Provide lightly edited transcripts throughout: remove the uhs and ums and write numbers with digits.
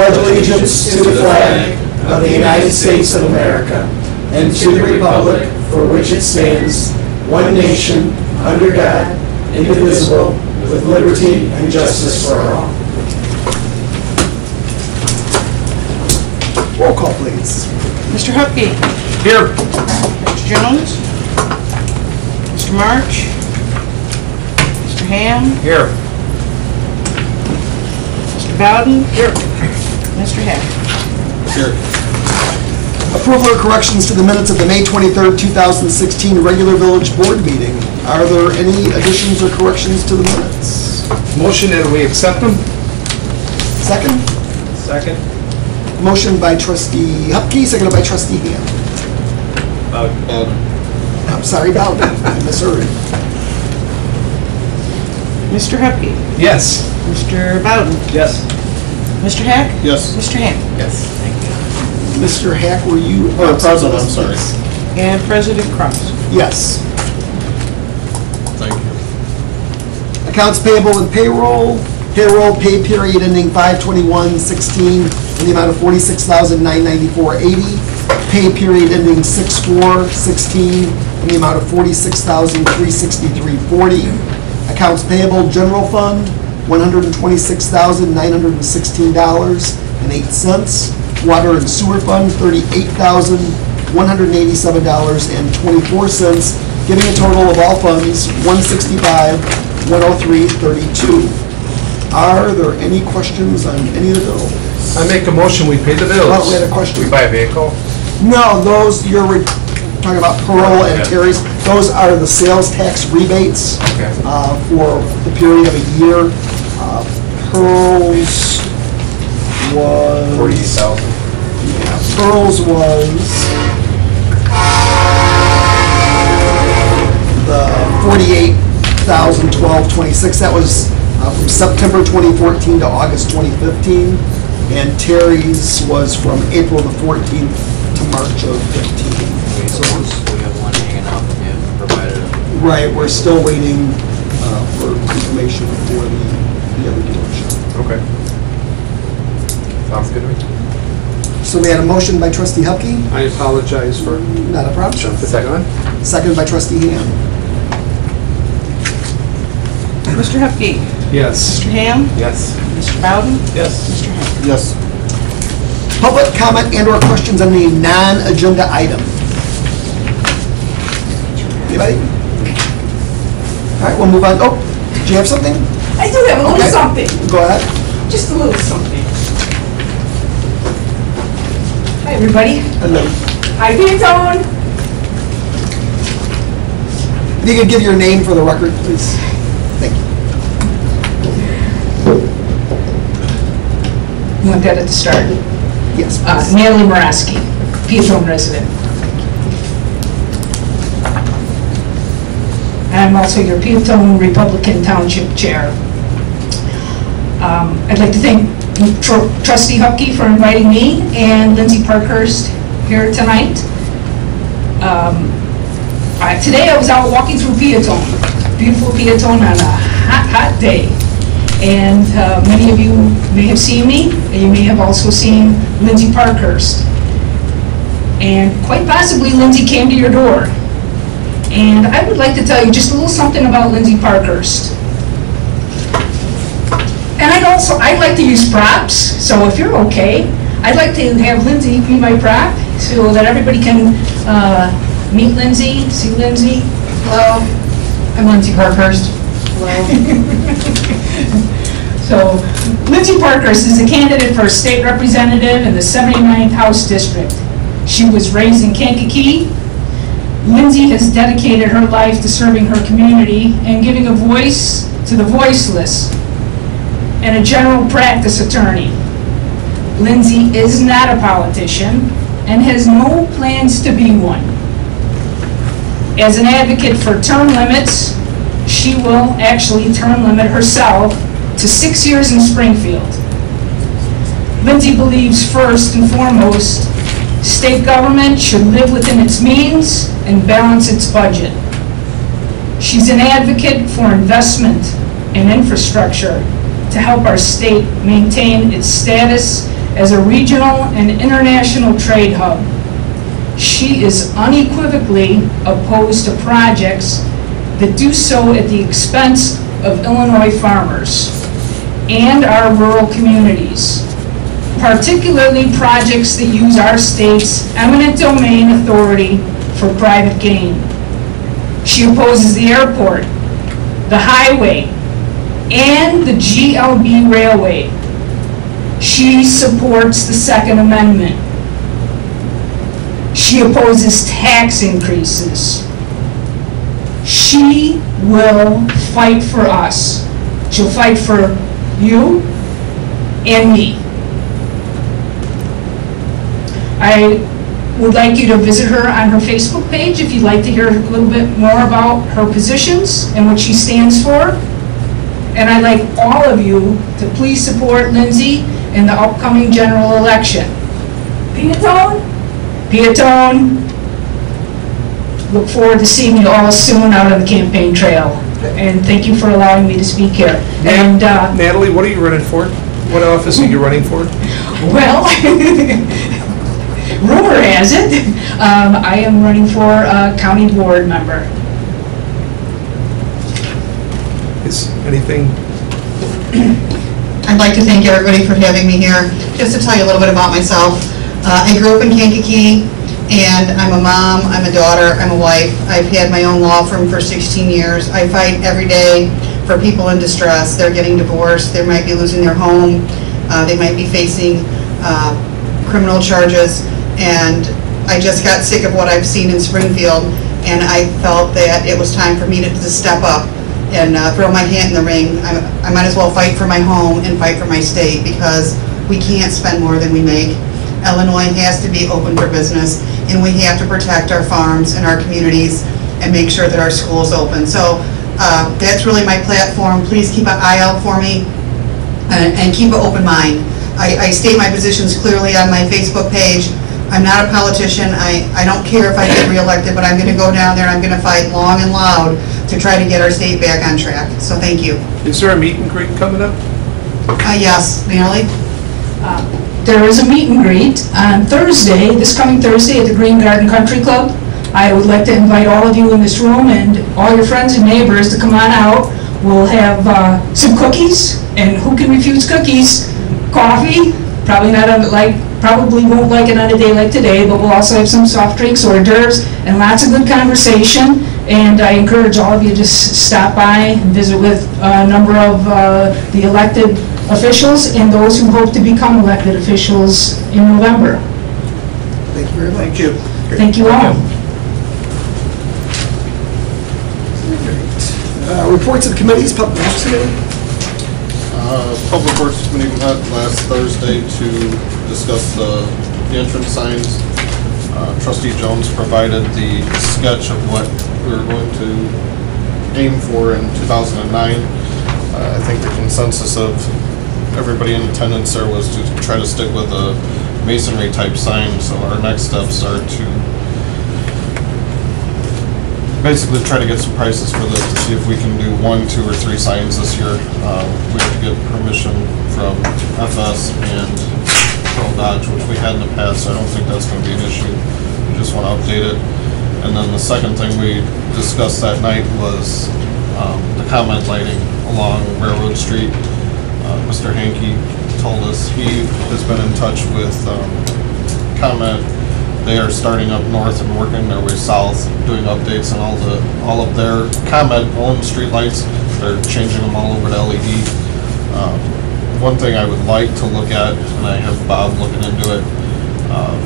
pledge allegiance to the flag of the United States of America and to the republic for which it stands, one nation, under God, indivisible, with liberty and justice for all. Roll call, please. Mr. Hupkey. Here. Mr. Jones. Mr. March. Mr. Ham. Here. Mr. Bowden. Here. Mr. Hack. Here. Approval or corrections to the minutes of the May 23rd, 2016 regular village board meeting. Are there any additions or corrections to the minutes? Motion that we accept them? Second? Second. Motion by trustee Hupkey, seconded by trustee Ham. Bowden. I'm sorry, Bowden. I misheard. Mr. Hupkey. Yes. Mr. Bowden. Yes. Mr. Hack. Yes. Mr. Ham. Yes. Thank you. Mr. Hack, were you? President, I'm sorry. And President Kraus. Yes. Thank you. Accounts payable and payroll. Payroll pay period ending 5/21/16 in the amount of $46,994.80. Pay period ending 6/4/16 in the amount of $46,363.40. Accounts payable general fund, $126,916.08. Water and sewer fund, $38,187.24, giving a total of all funds $165,103.32. Are there any questions on any of the bills? I make a motion, we pay the bills. Oh, we had a question. We buy a vehicle? No, those, you're talking about Pearl and Terry's. Those are the sales tax rebates Okay. for the period of a year. Pearl's was... 48,000. Yeah, Pearl's was the $48,012.26. That was from September 2014 to August 2015, and Terry's was from April the 14th to March of 15. So We have one hanging out that we haven't provided. right, we're still waiting for information for the other dealership. Okay. Sounds good to me. So we had a motion by trustee Hupkey. I apologize for... Not a problem. Second. Seconded by trustee Ham. Mr. Hupkey. Yes. Mr. Ham. Yes. Mr. Bowden. Yes. Mr. Hack. Yes. Public comment and/or questions on the non-agenda item. Anybody? All right, we'll move on. Oh, do you have something? I do have a little Okay. something, Go ahead. just a little something. Hi, everybody. And then, Hi, Peotone. if you could give your name for the record, please. Thank you. You want that at the start? Yes, please. Natalie Moraski, Peotone resident. I'm also your Peotone Republican Township Chair. I'd like to thank Trustee Hupkey for inviting me and Lindsay Parkhurst here tonight. Today I was out walking through Peotone, beautiful Peotone on a hot, hot day. And many of you may have seen me, and you may have also seen Lindsay Parkhurst. And quite possibly Lindsay came to your door. And I would like to tell you just a little something about Lindsay Parkhurst. And I'd like to use props, so if you're okay, I'd like to have Lindsay be my prop so that everybody can meet Lindsay, see Lindsay. Hello, I'm Lindsay Parkhurst. Hello. So, Lindsay Parkhurst is a candidate for a state representative in the 79th House District. She was raised in Kankakee. Lindsay has dedicated her life to serving her community and giving a voice to the voiceless, and a general practice attorney. Lindsay is not a politician and has no plans to be one. As an advocate for term limits, she will actually term limit herself to 6 years in Springfield. Lindsay believes first and foremost, state government should live within its means and balance its budget. She's an advocate for investment in infrastructure to help our state maintain its status as a regional and international trade hub. She is unequivocally opposed to projects that do so at the expense of Illinois farmers and our rural communities, particularly projects that use our state's eminent domain authority for private gain. She opposes the airport, the highway, and the GLB Railway. She supports the Second Amendment. She opposes tax increases. She will fight for us. She'll fight for you and me. I would like you to visit her on her Facebook page if you'd like to hear a little bit more about her positions and what she stands for. And I'd like all of you to please support Lindsay in the upcoming general election. Peotone? Peotone. Look forward to seeing you all soon out on the campaign trail. And thank you for allowing me to speak here. And Natalie, what are you running for? What office are you running for? well, rumor has it, I am running for a county board member. Is anything? I'd like to thank everybody for having me here. Just to tell you a little bit about myself, I grew up in Kankakee, and I'm a mom, I'm a daughter, I'm a wife. I've had my own law firm for 16 years. I fight every day for people in distress. They're getting divorced, they might be losing their home, they might be facing criminal charges, and I just got sick of what I've seen in Springfield, and I felt that it was time for me to step up and throw my hat in the ring. I might as well fight for my home and fight for my state, because we can't spend more than we make. Illinois has to be open for business, and we have to protect our farms and our communities and make sure that our schools open. So that's really my platform. Please keep an eye out for me and keep an open mind. I state my positions clearly on my Facebook page. I'm not a politician. I don't care if I get reelected, but I'm going to go down there and I'm going to fight long and loud to try to get our state back on track. So thank you. Is there a meet and greet coming up? Yes, Natalie? There is a meet and greet on Thursday, this coming Thursday at the Green Garden Country Club. I would like to invite all of you in this room and all your friends and neighbors to come on out. We'll have some cookies, and who can refuse cookies? Coffee, probably won't like it on a day like today, but we'll also have some soft drinks, hors d'oeuvres, and lots of good conversation. And I encourage all of you to just stop by and visit with a number of the elected officials and those who hope to become elected officials in November. Thank you very much. Thank you. Thank you all. Reports of committees, Public Works Committee. Public Works Committee met last Thursday to discuss the entrance signs. Trustee Jones provided the sketch of what we were going to aim for in 2009. I think the consensus of everybody in attendance there was to try to stick with a masonry type sign. So our next steps are to basically try to get some prices for this to see if we can do 1, 2, or 3 signs this year. We have to get permission from FS and Pearl Dodge, which we had in the past, so I don't think that's going to be an issue. We just want to update it. And then the second thing we discussed that night was the comment lighting along Railroad Street. Mr. Hankey told us he has been in touch with ComEd. They are starting up north and working their way south, doing updates on all of their ComEd-owned streetlights. They're changing them all over to LED. One thing I would like to look at, and I have Bob looking into it,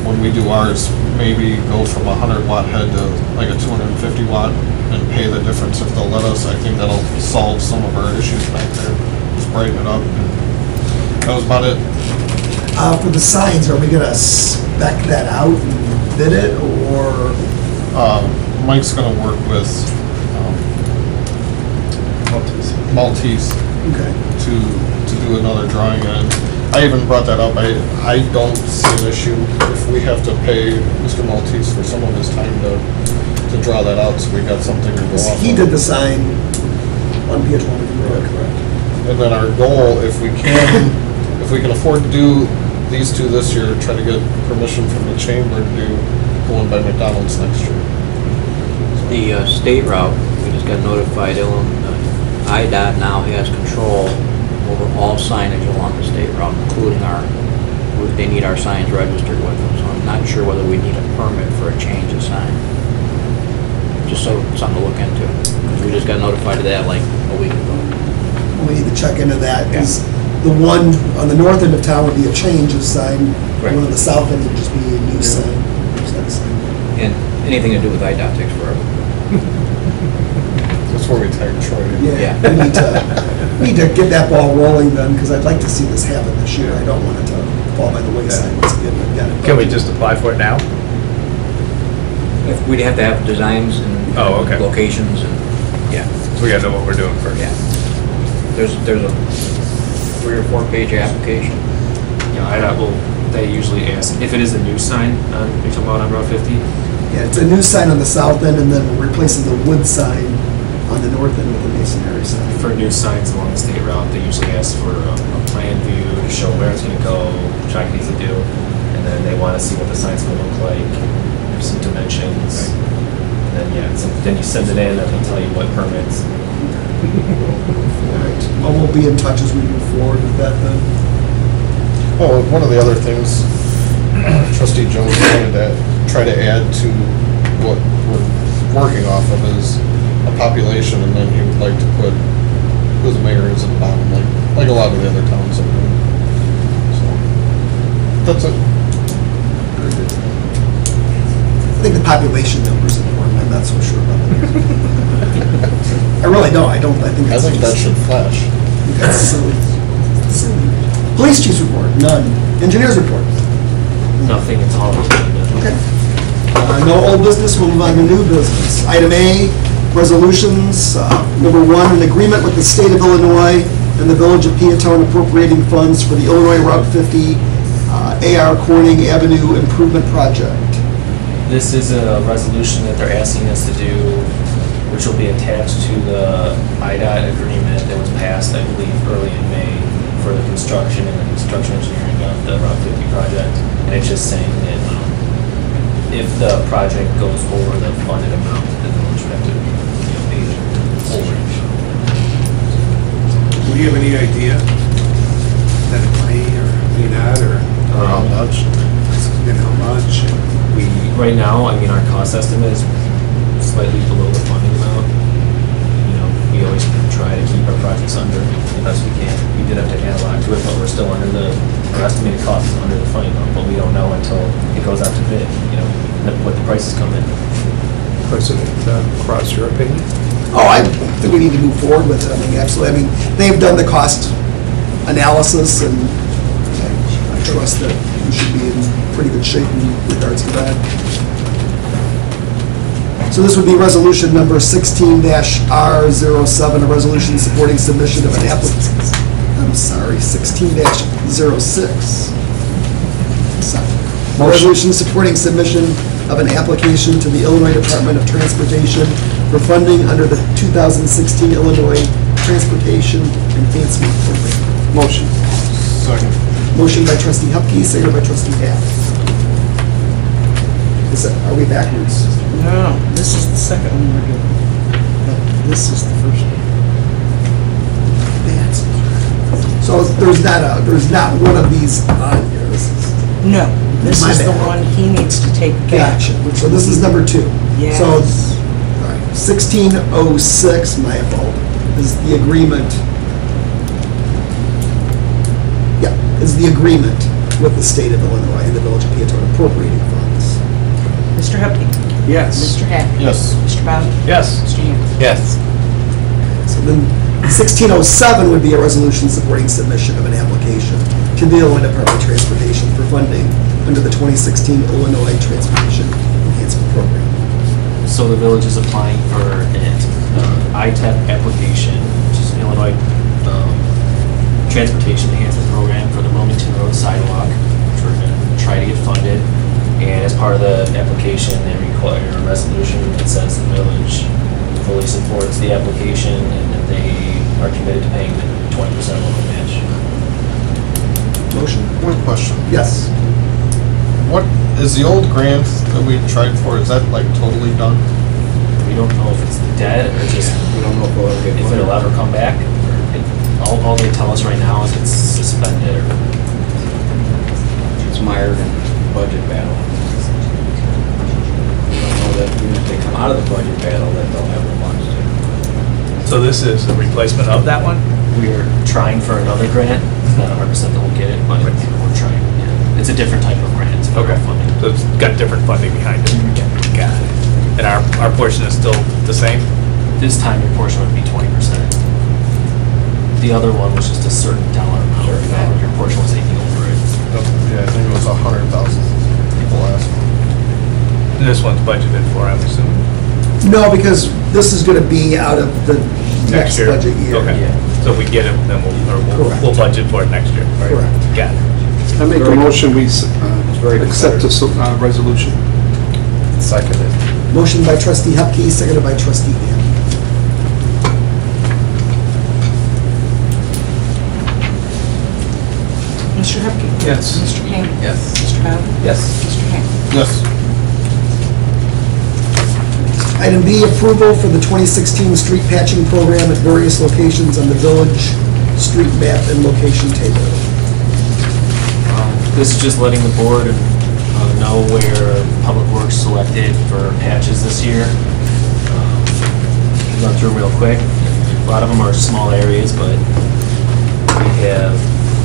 when we do ours, maybe go from a 100-watt head to like a 250-watt and pay the difference if they'll let us. I think that'll solve some of our issues back there. Just brighten it up. And that was about it. For the signs, are we going to spec that out and bid it, or? Mike's going to work with Maltese Okay. to do another drawing, and I even brought that up. I don't see an issue if we have to pay Mr. Maltese for some of his time to draw that out, so we got something to go off He of. did the sign on Peotone Road, correct? And then our goal, if we can afford to do these two this year, try to get permission from the chamber to do one by McDonald's next year. The state route, we just got notified, IDOT now has control over all signage along the state route, including they need our signs registered with them, so I'm not sure whether we need a permit for a change of sign. Just something to look into, because we just got notified of that like a week ago. We need to check into that, because the one on the north end of town would be a change of sign, the Right. one on the south end would just be a new sign. And anything to do with IDOT takes forever. That's where we tagged Troy. Yeah, Yeah. we need to get that ball rolling then, because I'd like to see this happen this year. I don't want it to fall by the wayside once again. We've got it. Can we just apply for it now? We'd have to have designs and Oh, okay. locations and, yeah. So we gotta know what we're doing first. Yeah. There's a 3 or 4 page application. Yeah, IDOT will, they usually ask, if it is a new sign, you're talking about on Route 50? Yeah, it's a new sign on the south end, and then we're replacing the wood sign on the north end with a masonry sign. For new signs along the state route, they usually ask for a plan view to show where it's gonna go, which I can easily do, and then they wanna see what the sign's gonna look like, there's some dimensions, and then, yeah, then you send it in, and they'll tell you what permits. All right. Well, we'll be in touch as we move forward with that then. Oh, one of the other things Trustee Jones wanted to try to add to what we're working off of is a population, and then he would like to put who the mayor is at the bottom, like a lot of the other towns are doing. So, that's it. Very good. I think the population number is important. I'm not so sure about that. I really don't. I think I it's think that should flash. That's silly. Silly. Police chief's report, none. Engineers report. Nothing at all. Okay. No old business, we'll move on to new business. Item A, resolutions. Number 1, an agreement with the state of Illinois and the village of Peotone appropriating funds for the Illinois Route 50 AR Corning Avenue Improvement Project. This is a resolution that they're asking us to do, which will be attached to the IDOT agreement that was passed, I believe, early in May for the construction and the construction engineering of the Route 50 project. And it's just saying that if the project goes over the funded amount, the village would have to pay overage. Do you have any idea that it may or may not, or How much? and how much? Right now, I mean, our cost estimate is slightly below the funding amount. You know, we always try to keep our projects under the best we can. We did have to add a lot to it, but we're still under our estimated cost is under the funding amount, but we don't know until it goes out to bid, you know, what the prices come in. President Cross, your opinion? Oh, I think we need to move forward with it. I mean, absolutely. I mean, they've done the cost analysis, and I trust that we should be in pretty good shape in regards to that. So this would be resolution number 16-R07, a resolution supporting submission of an application. I'm sorry, 16-06. A resolution supporting submission of an application to the Illinois Department of Transportation for funding under the 2016 Illinois Transportation Enhancement Program. Motion. Second. Motion by trustee Hupkey, seconded by trustee Hack. Are we backwards? No, this is the second one we're doing. No, this is the first one. That's, so there's not one of these on here. This is, No, this My is the bad. one he needs to take back. gotcha. So this is number 2. Yes. So, all right, 1606, my fault, is the agreement. Yeah, is the agreement with the state of Illinois and the village of Peotone appropriating funds. Mr. Hupkey. Yes. Mr. Hack. Yes. Mr. Bowden. Yes. Mr. Hammond. Yes. So then 1607 would be a resolution supporting submission of an application to the Illinois Department of Transportation for funding under the 2016 Illinois Transportation Enhancement Program. So the village is applying for an ITEP application, which is an Illinois Transportation Enhancement Program for the Wilmington Road sidewalk, which we're going to try to get funded. And as part of the application, they require a resolution that says the village fully supports the application and that they are committed to paying the 20% local match. Motion? One question. Yes. What, is the old grant that we tried for, is that like totally done? We don't know if it's dead or just, We don't know if we'll ever get if one. it'll ever come back. All they tell us right now is it's suspended or. It's mired in budget battle. We don't know that even if they come out of the budget battle, that they'll have the funds to. So this is a replacement of that one? We're trying for another grant. It's not 100% that we'll get it, but we're trying. Yeah. It's a different type of grant. It's federal funding. So it's got different funding behind it? Got it. And our portion is still the same? This time your portion would be 20%. The other one was just a certain dollar amount. Your portion was anything over it. Yeah, I think it was 100,000 people asked. And this one's budgeted for, I'm assuming? No, because this is gonna be out of the next year? budget year. Okay. Yeah. So if we get it, then Correct. we'll budget for it next year. Right. Correct. Got it. I make a motion, we very accept this resolution. Seconded. Motion by trustee Hupkey, seconded by trustee Ham. Mr. Hupkey. Yes. Mr. Ham. Yes. Mr. Bowden. Yes. Mr. Ham. Yes. Item B, approval for the 2016 street patching program at various locations on the village street map and location table. This is just letting the board know where Public Works selected for patches this year. I'll run through them real quick. A lot of them are small areas, but we have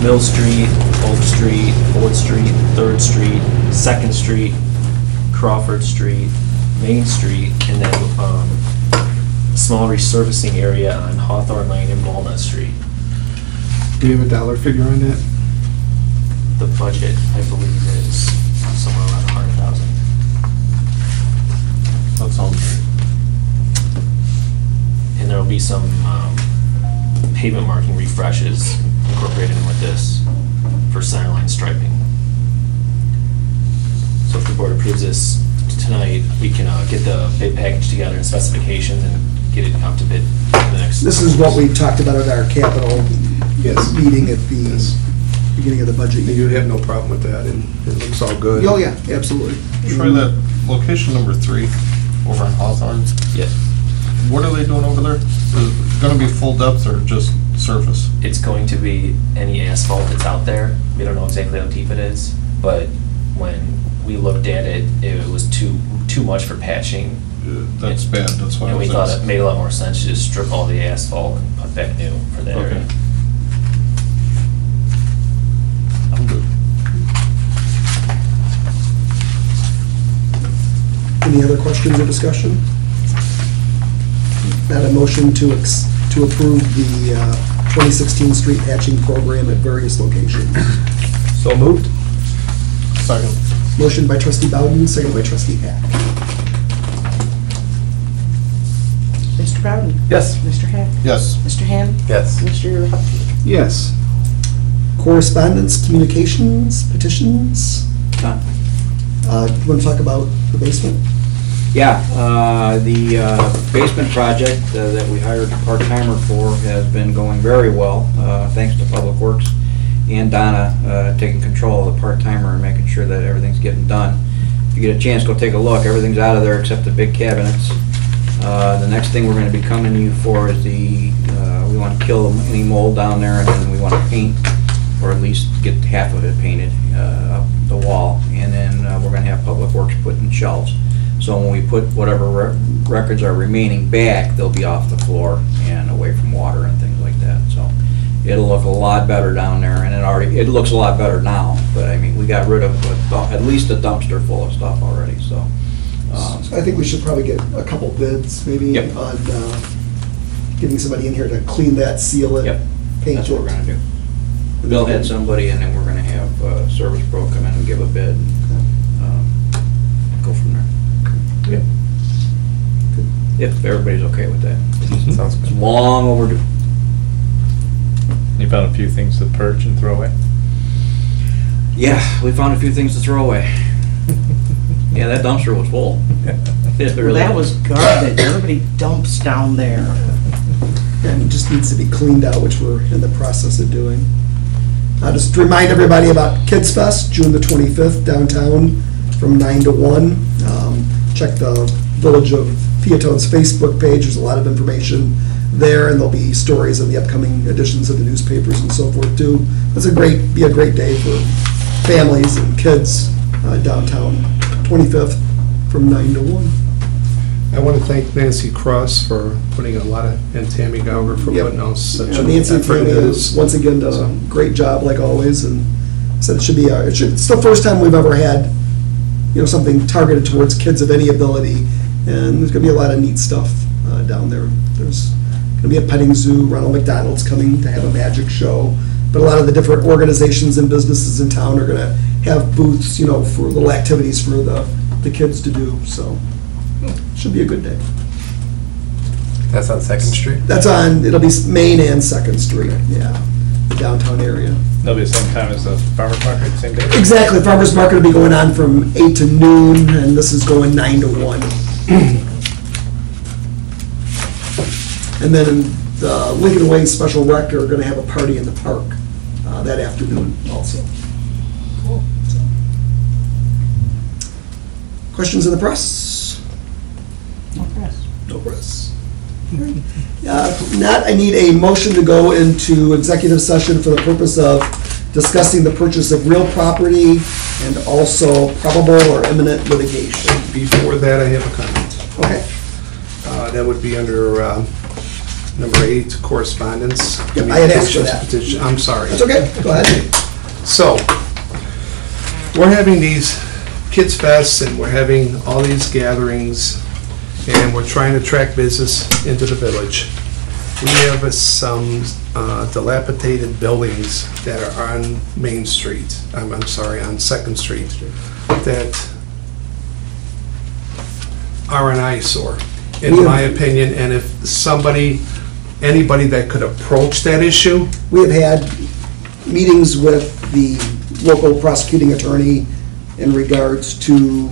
Mill Street, Oak Street, 4th Street, 3rd Street, 2nd Street, Crawford Street, Main Street, and then a small resurfacing area on Hawthorne Lane and Walnut Street. Do you have a dollar figure on that? The budget, I believe, is somewhere around 100,000. That sounds great. And there'll be some pavement marking refreshes incorporated in with this for centerline striping. So if the board approves this tonight, we can get the bid package together and specifications and get it out to bid in the next. This is what we talked about at our capital Yes. meeting at the Yes. beginning of the budget You year. have no problem with that, and it looks all good. Oh, yeah, absolutely. Try that location number 3 over on Hawthorne. Yes. What are they doing over there? Is it gonna be full depth or just surface? It's going to be any asphalt that's out there. We don't know exactly how deep it is, but when we looked at it, it was too much for patching. That's bad, that's why I And we was thought it asking. made a lot more sense to just strip all the asphalt and put back new for that area. Okay. I'm good. Any other questions or discussion? Not a motion to approve the 2016 street patching program at various locations. So moved? Second. Motion by trustee Bowden, second by trustee Hack. Mr. Bowden. Yes. Mr. Ham. Yes. Mr. Ham. Yes. Mr. Hupkey. Yes. Correspondence, communications, petitions. Done. You want to talk about the basement? Yeah, the basement project that we hired a part-timer for has been going very well, thanks to Public Works and Donna taking control of the part-timer and making sure that everything's getting done. If you get a chance, go take a look. Everything's out of there except the big cabinets. The next thing we're going to be coming to you for is we want to kill any mold down there, and then we want to paint, or at least get half of it painted up the wall. And then we're going to have Public Works put in shelves. So when we put whatever records are remaining back, they'll be off the floor and away from water and things like that. So it'll look a lot better down there, and it looks a lot better now. But I mean, we got rid of at least a dumpster full of stuff already. So I think we should probably get a couple bids, maybe, Yep. on getting somebody in here to clean that, seal it, Yep, paint that's what we're it. gonna do. Bill had somebody, and then we're gonna have Service Pro come in and give a bid. Go from there. Yep. If everybody's okay with that. Sounds It's good. long overdue. You found a few things to purge and throw away? Yeah, we found a few things to throw away. Yeah, that dumpster was full. It Well, really that was garbage. Everybody dumps down there. And it just needs to be cleaned out, which we're in the process of doing. Just to remind everybody about Kids Fest, June the 25th, downtown from 9 to 1. Check the Village of Peotone's Facebook page. There's a lot of information there, and there'll be stories in the upcoming editions of the newspapers and so forth too. It's be a great day for families and kids downtown, 25th from 9 to 1. I want to thank Nancy Cross for putting a lot of, and Tammy Gauger for Yep. putting out such an Nancy and effort Tammy into has this. once again done a great job like always, and said it's the first time we've ever had, something targeted towards kids of any ability, and there's gonna be a lot of neat stuff down there. There's gonna be a petting zoo. Ronald McDonald's coming to have a magic show, but a lot of the different organizations and businesses in town are gonna have booths, for little activities for the kids to do. So should be a good day. That's on Second Street? It'll be Main and Second Street, yeah, the downtown area. That'll be the same time as the farmer's market, same day? Exactly, farmer's market will be going on from 8 to noon, and this is going 9 to 1. And then the Lincoln Way Special Rec are gonna have a party in the park that afternoon also. Cool. Questions in the press? No press. No press. Not, I need a motion to go into executive session for the purpose of discussing the purchase of real property and also probable or imminent litigation. Before that, I have a comment. Okay. That would be under number 8, correspondence. Yep, I had asked for that. Petition. I'm sorry. That's okay, go ahead. So, we're having these Kids Fests, and we're having all these gatherings, and we're trying to attract business into the village. We have some dilapidated buildings that are on Main Street, I'm sorry, on Second Street, that are an eyesore, in my opinion, and if anybody that could approach that issue. We have had meetings with the local prosecuting attorney in regards to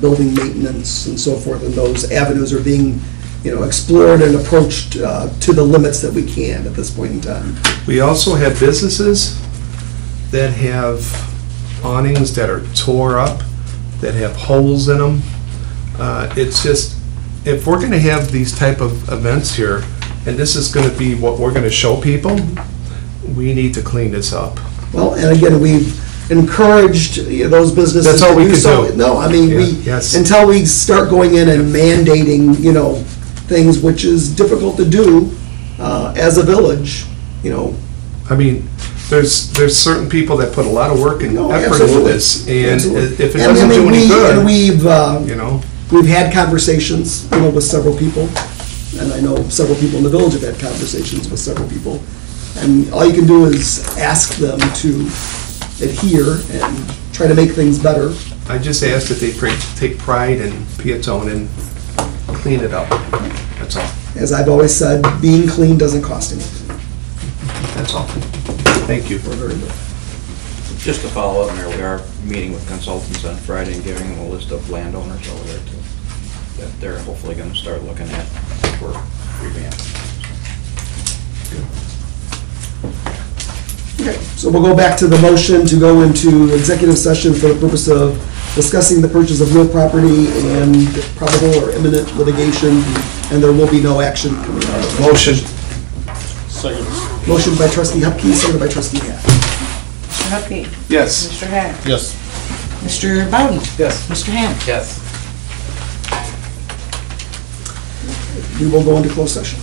building maintenance and so forth, and those avenues are being, explored and approached to the limits that we can at this point in time. We also have businesses that have awnings that are tore up, that have holes in them. It's just, if we're gonna have these type of events here, and this is gonna be what we're gonna show people, we need to clean this up. Well, and again, we've encouraged those businesses. That's all to we do could so. do. No, I mean, Yes. until we start going in and mandating, things, which is difficult to do as a village, I mean, there's certain people that put a lot of work and No, effort into absolutely. this, and Absolutely. if it And, doesn't do any And good, we've had conversations, with several people, and I know several people in the village have had conversations with several people, and all you can do is ask them to adhere and try to make things better. I just ask that they take pride in Peotone and clean it up. That's all. As I've always said, being clean doesn't cost anything. That's all. Thank you. We're very good. Just to follow up, Mayor, we are meeting with consultants on Friday and giving them a list of landowners over there too, that they're hopefully gonna start looking at for revamp. Okay, so we'll go back to the motion to go into executive session for the purpose of discussing the purchase of real property and probable or imminent litigation, and there will be no action coming out of it. Motion. Motion by trustee Hupkey, seconded by trustee Hack. Mr. Hupkey. Yes. Mr. Hack. Yes. Mr. Bowden. Yes. Mr. Ham. Yes. We will go into closed session.